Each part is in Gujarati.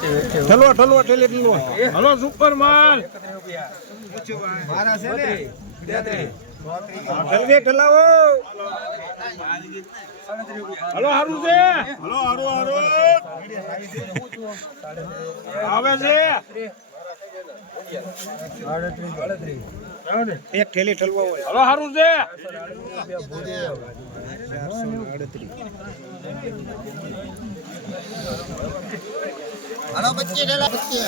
ઠલવા ઠલવા ઠેલે ઠલવા હલો સુપર માલ ઠલવે, ઠલાવો. હલો હારું છે હલો હારું હારું આવે છે. એક ઠેલી ઠલવો હોય. હલો હારું છે ચારસો હાલો બચ્ચે ઢેલા બચ્ચે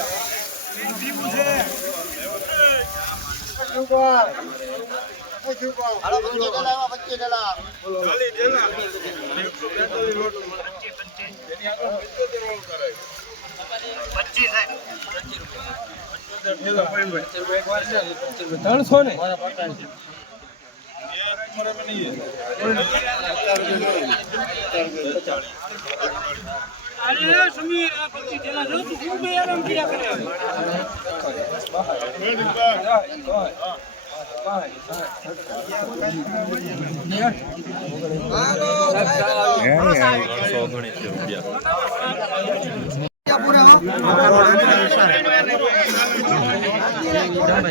ત્રણસો ને? અરે સમીર આ પછી પેલા જો તું ખૂબ આરામ કર્યા કરે હા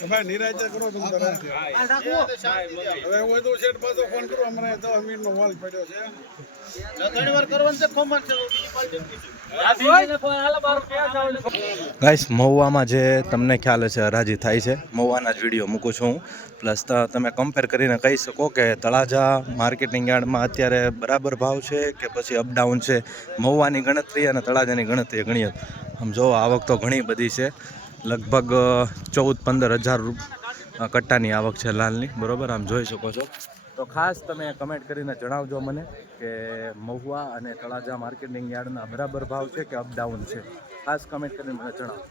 નિરાજે કરો તમે. હવે હું તો શેઠ પાછો ફોન કરું અમને દસ મિનિટ નો હોલ પડ્યો છે. ઘણી વાર કરવાનું છે ખોમન છે ગાઈસ મહુવામાં જે તમને ખ્યાલ છે હરાજી થાય છે. મહુવાના જ વીડિયો મૂકું છું. હું પ્લસ તમે કમ્પેર કરીને કહી શકો કે તળાજા માર્કેટિંગ યાર્ડમાં અત્યારે બરાબર ભાવ છે કે પછી અપડાઉન છે? મહુવાની ગણતરી અને તળાજાની ગણતરી ગણીએ. આમ જો આવક તો ઘણી બધી છે. લગભગ ચૌદ પંદર હજાર કટ્ટાની આવક છે લાલની. બરોબર? આમ જોઈ શકો છો. તો ખાસ તમે કમેન્ટ કરીને જણાવજો મને કે મહુવા અને તળાજા માર્કેટિંગ યાર્ડના બરાબર ભાવ છે કે અપડાઉન છે? ખાસ કમેન્ટ કરીને મને જણાવો.